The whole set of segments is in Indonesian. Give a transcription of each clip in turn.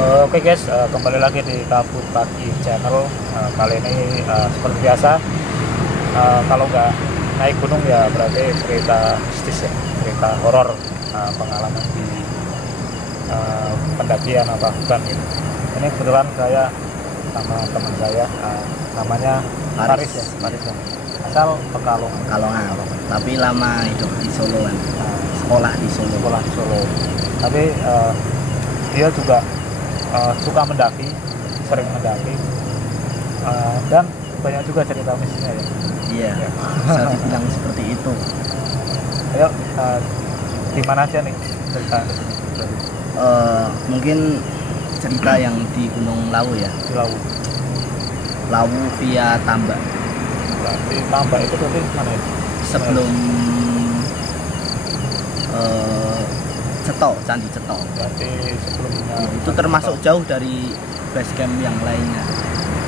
Oke guys, kembali lagi di Kabut Pagi Channel. Kali ini seperti biasa, kalau nggak naik gunung ya berarti cerita mistis ya, cerita horor, pengalaman di pendakian apa hutan gitu. Ini kebetulan saya sama teman saya, namanya Faris ya, Faris ya. Asal Pekalongan. Pekalongan, tapi lama hidup di Solo kan, Nah, sekolah di Solo. sekolah di Solo. Tapi dia juga suka mendaki, sering mendaki, dan banyak juga cerita mistisnya ya. Iya, Ya. bisa dibilang seperti itu. Ayo, di mana aja nih cerita ke sini? Mungkin cerita yang di Gunung Lawu ya, Di Lawu. Lawu via Tambak. Berarti Tambak itu berarti mana ya? Sebelum Ceto, Candi Ceto. Berarti sebelumnya. Ya, itu termasuk jauh dari base camp yang lainnya.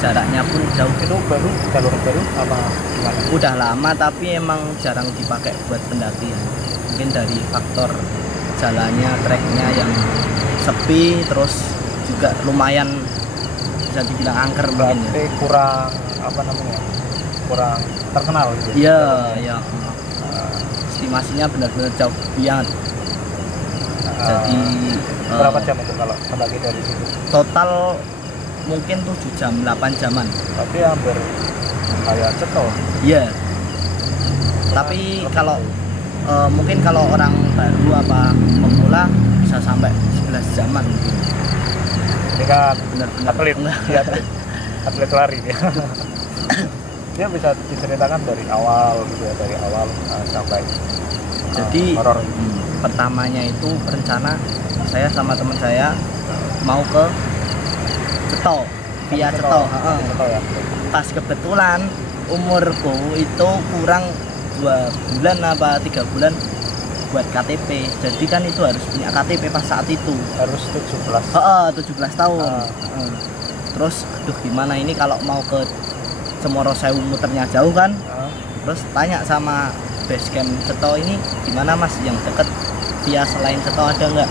Jaraknya pun jauh. Itu baru, jalur baru apa gimana? Udah lama tapi emang jarang dipakai buat pendakian. Mungkin dari faktor jalannya, treknya yang sepi, terus juga lumayan bisa dibilang angker mungkin ya. Berarti kurang apa namanya? Kurang terkenal gitu. Iya, ya. Uh, Estimasinya benar-benar jauh banget. Jadi berapa jam itu kalau mendaki dari situ? total mungkin 7 jam, 8 jaman. Tapi hampir kayak Ceto. Iya. Tapi kalau mungkin kalau orang baru apa pemula bisa sampai 11 jaman mungkin. Ini kan Benar-benar atlet, dia atlet lari dia. Dia bisa diceritakan dari awal gitu ya, dari awal sampai Jadi horor. pertamanya itu rencana saya sama teman saya mau ke Ceto, via Ceto. Ceto ya. Pas kebetulan umurku itu kurang 2 bulan apa 3 bulan buat KTP. Jadi kan itu harus punya KTP pas saat itu. Harus 17. 17 tahun. Terus aduh gimana ini kalau mau ke Cemoro Sewu muternya jauh kan. Terus tanya sama base camp Ceto ini gimana mas, yang deket via selain Ceto ada nggak?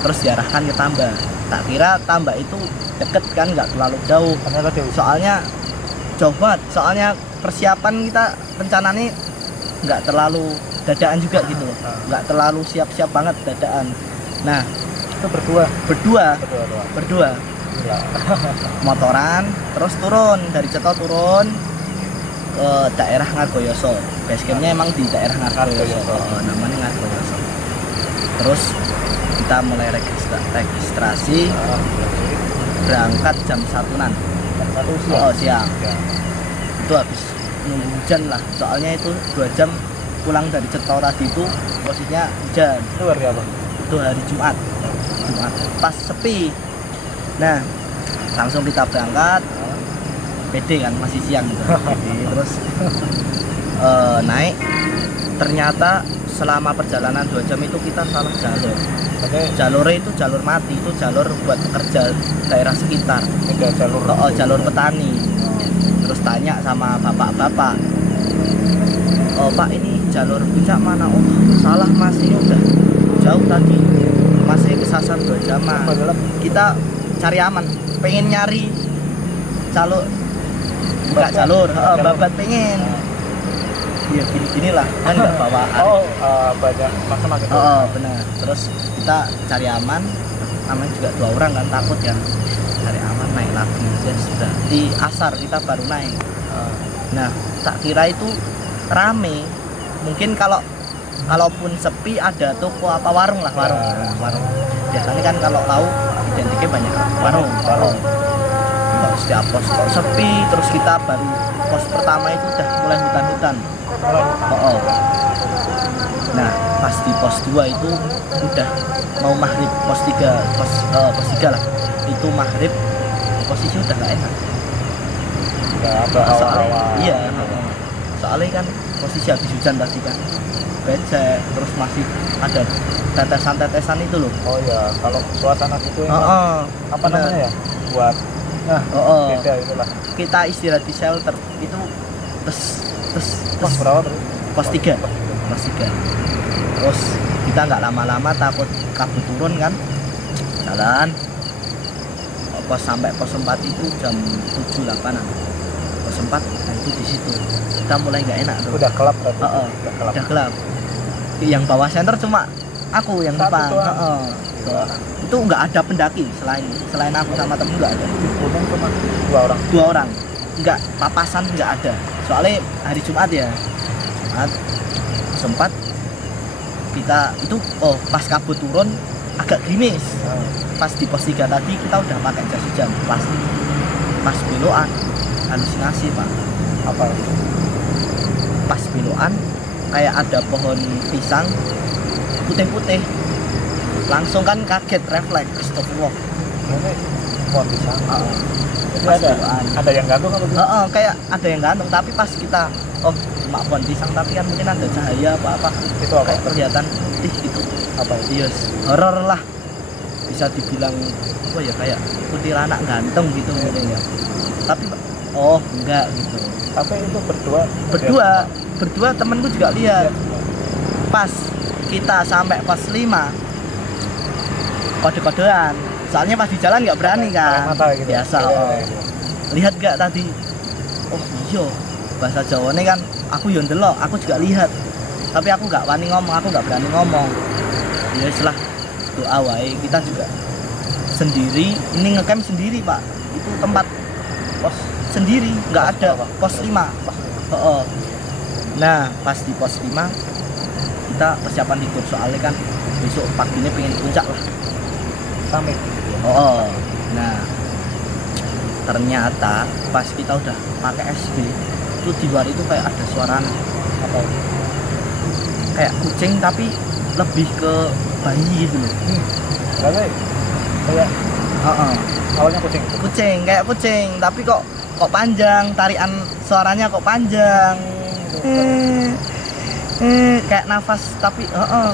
Terus diarahkan ke Tambak. Tak kira Tambak itu deket kan, nggak terlalu jauh. Ternyata jauh. Soalnya jauh banget. Soalnya persiapan kita rencananya nggak terlalu dadaan juga gitu loh. Nggak terlalu siap-siap banget dadaan. Nah Itu berdua. berdua Berdua. Gila. motoran, terus turun dari Ceto turun ke daerah Ngargoyoso. Base campnya emang di daerah Ngargoyoso. Namanya Ngargoyoso. Terus kita mulai registrasi, berangkat jam 1-an. Jam 1 siang. Siang. Ya. Itu habis nunggu hujan lah. Soalnya itu 2 jam pulang dari Ceto tadi itu posisinya hujan. Itu hari apa? Itu hari Jumat. Pas sepi. Nah, langsung kita berangkat. PD kan masih siang gitu. PD, terus naik. Ternyata selama perjalanan 2 jam itu kita salah jalur. Oke. Jalurnya itu jalur mati, itu jalur buat pekerja daerah sekitar. Tiga jalur. Jalur petani. Terus tanya sama bapak-bapak, Pak ini jalur puncak mana? Oh salah mas, ini udah jauh tadi, masih kesasar 2 jaman. Kita cari aman, pengen nyari jalur, buka jalur, babat pengen. Ya gini lah kan nggak bawa. Banyak macam gitu. Benar. Terus kita cari aman juga 2 orang kan, takut ya. Cari aman, naik lagi ya sudah. Di asar kita baru naik. Nah tak kira itu rame. Mungkin kalaupun sepi ada toko apa warung lah, warung. Biasanya kan kalau tahu identiknya banyak warung. Kalau setiap pos kok sepi, terus kita baru pos pertama itu udah mulai hutan-hutan. Nah pas di pos 2 itu udah mau maghrib, pos 3 lah itu maghrib, posisi udah gak enak. Ada hawa-hawa. Iya, soalnya kan posisi habis hujan tadi kan becek, terus masih ada tetesan-tetesan itu loh. Oh ya, kalau suasana gitu apa namanya ya? Buat beda itulah. Kita istirahat di shelter itu Pos berapa tadi? pos 3. Terus kita nggak lama-lama takut kabut turun kan, jalan pos sampai pos 4 itu jam 7-8an. Pos 4 nah itu di situ kita mulai nggak enak tuh. Udah gelap berarti. Udah gelap. Yang bawah senter cuma aku yang Satu depan. doang. Itu nggak ada pendaki selain aku sama temen nggak ada. Di gunung cuma 2 orang. Nggak papasan nggak ada. Soalnya hari Jumat ya. Jumat sempat kita itu pas kabut turun agak gerimis. Pas di pos 3 tadi kita udah pakai jas hujan. Pas belokan halusinasi Pak. Apa itu? Pas belokan kayak ada pohon pisang putih-putih, langsung kan kaget, refleks, astagfirullah. Ini pohon pisang. Jadi Pas belokan. ada yang gantung apa gitu? Kayak ada yang gantung, tapi pas kita cuma pohon pisang tapi kan mungkin ada cahaya apa Itu apa? kayak kelihatan putih gitu. Apa itu? Yes, horor lah, bisa dibilang apa ya, kayak kuntilanak ganteng gitu mungkin ya. Tapi enggak gitu. Tapi itu Berdua temenku juga lihat. Pas kita sampai pos 5 kode-kodean, soalnya pas di jalan nggak berani kan. Mata gitu. Biasa. Iya. Lihat gak tadi? Iya, bahasa Jawanya kan aku yo ndelok, aku juga lihat. Tapi aku nggak wani ngomong, aku nggak berani ngomong. Ya setelah doa wae, kita juga sendiri, ini ngecamp sendiri Pak. Itu tempat Pos sendiri, nggak Pos ada apa? pos 5. pas Nah, pas di pos 5 kita persiapan tidur, soalnya kan besok paginya pengen puncak lah. summit. Nah, ternyata pas kita udah pakai SB itu di luar itu kayak ada suara Apa itu? kayak kucing tapi lebih ke bayi gitu loh. Berarti kayak awalnya kucing. Kayak kucing tapi kok panjang, tarian suaranya kok panjang. Kayak nafas tapi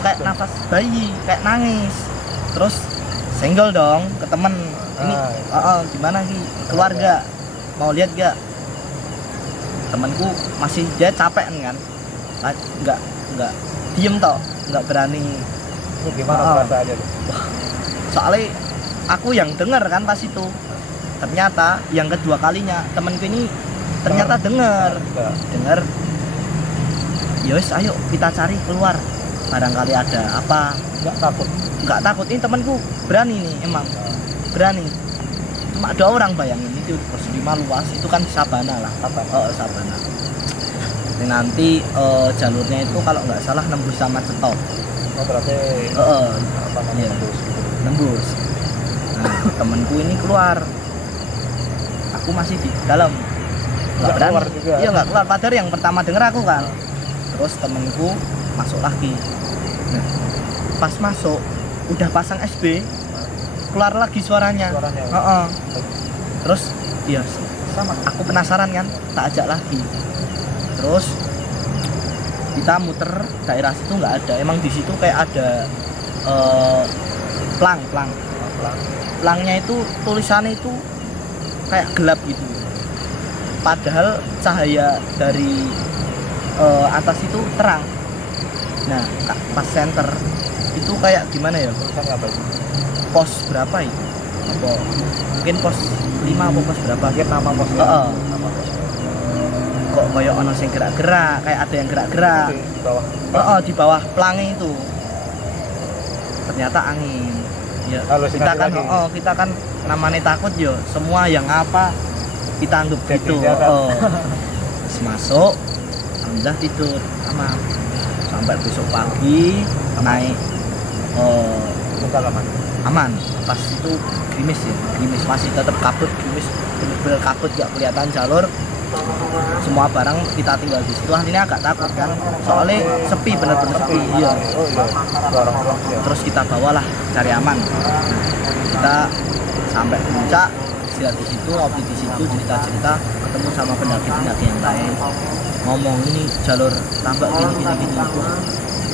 kayak nafas bayi, kayak nangis. Terus senggol dong ke temen. Ini gimana sih keluarga mau lihat gak? Temanku masih dia capek kan, nggak diem toh, nggak berani. Itu gimana perasaannya tuh? Soalnya aku yang dengar kan pas itu, ternyata yang kedua kalinya temanku ini ternyata dengar. Yowes, ayo kita cari keluar, barangkali ada apa. Nggak takut, ini temanku berani nih, emang berani. Cuma 2 orang, bayangin itu pos 5 luas, itu kan sabana lah. Sabana. Ini nanti jalurnya itu kalau nggak salah nembus sama Cetok. Berarti apa namanya? Iya. Nembus. Nah, temanku ini keluar, aku masih di dalam, nggak berani. Keluar juga. Iya, nggak keluar, padahal yang pertama denger aku kan. Terus temenku masuk lagi. Nah, pas masuk udah pasang SB, keluar lagi suaranya. Terus ya sama, aku penasaran kan, tak ajak lagi. Terus kita muter daerah situ nggak ada, emang di situ kayak ada plangnya itu tulisannya itu kayak gelap gitu, padahal cahaya dari atas itu terang. Nah, pas center itu kayak gimana ya, Tulisannya apa itu? pos berapa itu, apa mungkin pos 5 apa pos berapa Dia nama posnya. Nama posnya. kok kayak ono sing gerak-gerak, kayak ada yang gerak-gerak Di bawah. di bawah pelangi itu. Ternyata angin ya. Halusinasi Kita kan namanya takut yo, semua yang apa kita anggap gitu. Terus masuk, alhamdulillah tidur aman sampai besok pagi naik aman. Pas itu gerimis masih tetap kabut, gerimis bener-bener kabut, gak kelihatan jalur. Semua barang kita tinggal di situ. Akhirnya agak takut kan, soalnya sepi, bener-bener sepi. Iya. Terus kita bawalah cari aman. Kita sampai puncak, istirahat di situ, ngopi di situ, cerita-cerita, ketemu sama pendaki-pendaki yang lain. Ngomong ini jalur tambak gini.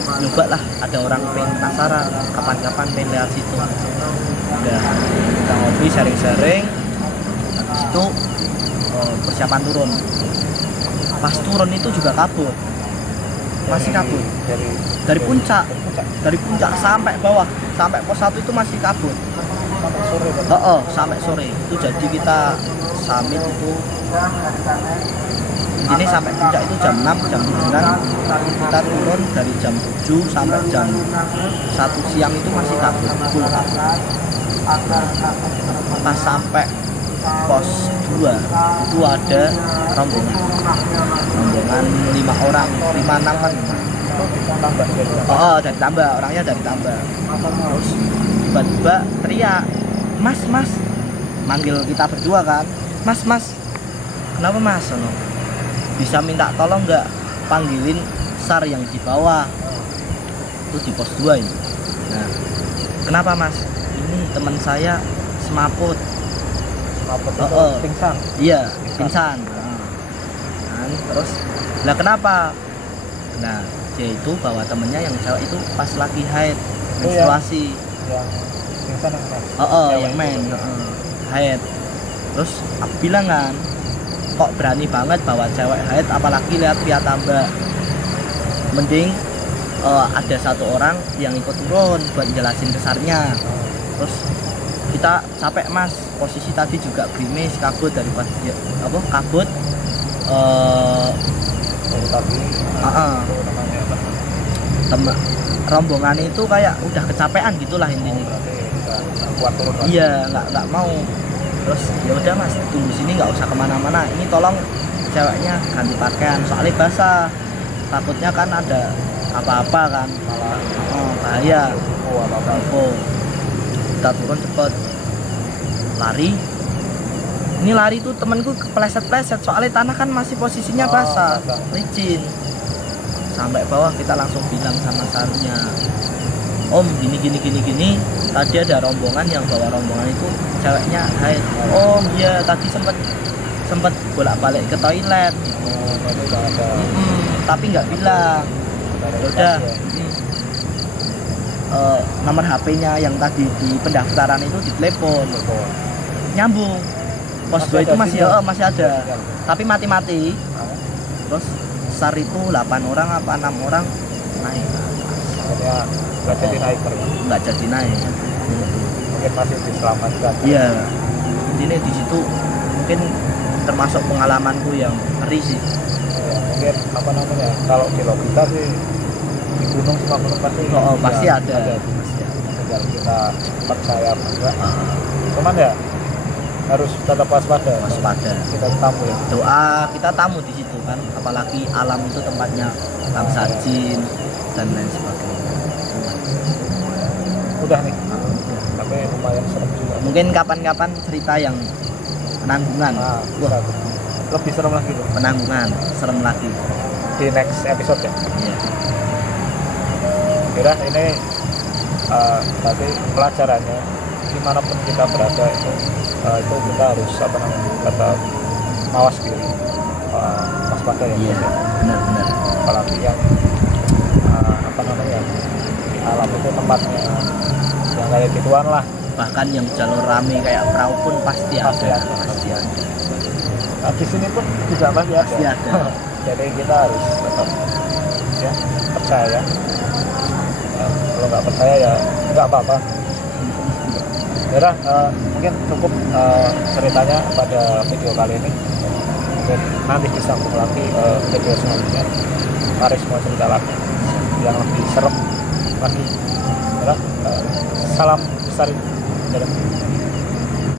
Nyoba lah, ada orang pengen penasaran kapan-kapan pengen lihat situ. Udah kita ngopi, sharing-sharing. Habis itu persiapan turun. Pas turun itu juga kabut, masih kabut dari puncak sampai bawah, sampai pos 1 itu masih kabut. sampai sore kan? Sampai sore itu. Jadi kita summit itu ini sampai puncak itu jam 6, jam 9. Kita turun dari jam 7 sampai jam 1 siang itu masih kabut, full kabut. Pas sampai pos 2 itu ada rombongan 5 orang, 5-6 kan. Itu ditambah jadi Dari tambah, orangnya dari tambah. Terus tiba-tiba teriak, mas, manggil kita berdua kan, mas, kenapa mas? Bisa minta tolong nggak panggilin SAR yang di bawah, itu di pos 2 ini. Nah, kenapa mas? Ini teman saya semaput. pingsan. Iya, pingsan. Nah, terus, lah kenapa? Nah, dia itu bawa temennya yang cewek itu pas lagi haid, menstruasi. Yang pingsan yang men. Yang main haid. Terus aku bilang kan, kok berani banget bawa cewek haid, apalagi lihat pria tambah. Mending ada satu orang yang ikut turun buat jelasin besarnya. Terus kita capek mas, posisi tadi juga gerimis, kabut daripada kabut. Tadi namanya apa? Rombongan itu kayak udah kecapean gitulah intinya. Berarti udah kuat turun lagi. Iya, nggak mau. Terus ya udah mas, tunggu sini, nggak usah kemana-mana. Ini tolong ceweknya ganti pakaian, soalnya basah. Takutnya kan ada apa-apa kan, Malah bahaya. apa-apa. Kita turun cepet, lari. Ini lari tuh temenku kepleset-pleset, soalnya tanah kan masih posisinya basah, licin. Sampai bawah kita langsung bilang sama sarnya, om gini. Tadi ada rombongan yang bawa rombongan itu ceweknya haid. Oh iya, tadi sempet bolak-balik ke toilet. Berarti udah ada. Tapi nggak bilang. Udah. Nomor HP-nya yang tadi di pendaftaran itu ditelepon, nyambung. Pos 2 itu masih ada. Tapi mati-mati. Terus SAR itu 8 orang apa 6 orang naik. Akhirnya nggak jadi naik mereka. Nggak jadi naik. Mungkin masih diselamatkan. Iya. Intinya di situ mungkin termasuk pengalamanku yang ngeri sih. Ya, mungkin apa namanya? Kalau di logika sih di gunung semua gunung pasti. Pasti ada. Tinggal kita percaya juga. Cuman ya harus tetap waspada. Kita tamu ya. Doa kita tamu di situ kan, apalagi alam itu tempatnya bangsa jin dan lain sebagainya. Udah nih. Tapi lumayan serem juga. Mungkin kapan-kapan cerita yang penanggungan. Bisa tuh. Lebih serem lagi tuh. Penanggungan, serem lagi. Di next episode ya. Iya. Kira ini tadi pelajarannya dimanapun kita berada itu kita harus tetap mawas diri, waspada ya. Iya, benar. Apalagi yang di alam itu tempatnya yang kayak gituan lah. Bahkan yang jalur rame kayak perahu pun pasti ada. Nah, di sini pun juga pasti ada. Jadi kita harus tetap ya percaya. Kalau nggak percaya ya nggak apa-apa. Mungkin cukup ceritanya pada video kali ini. Mungkin nanti disambung lagi video selanjutnya. Mari semua cerita lagi yang lebih serem lagi. Salam besar.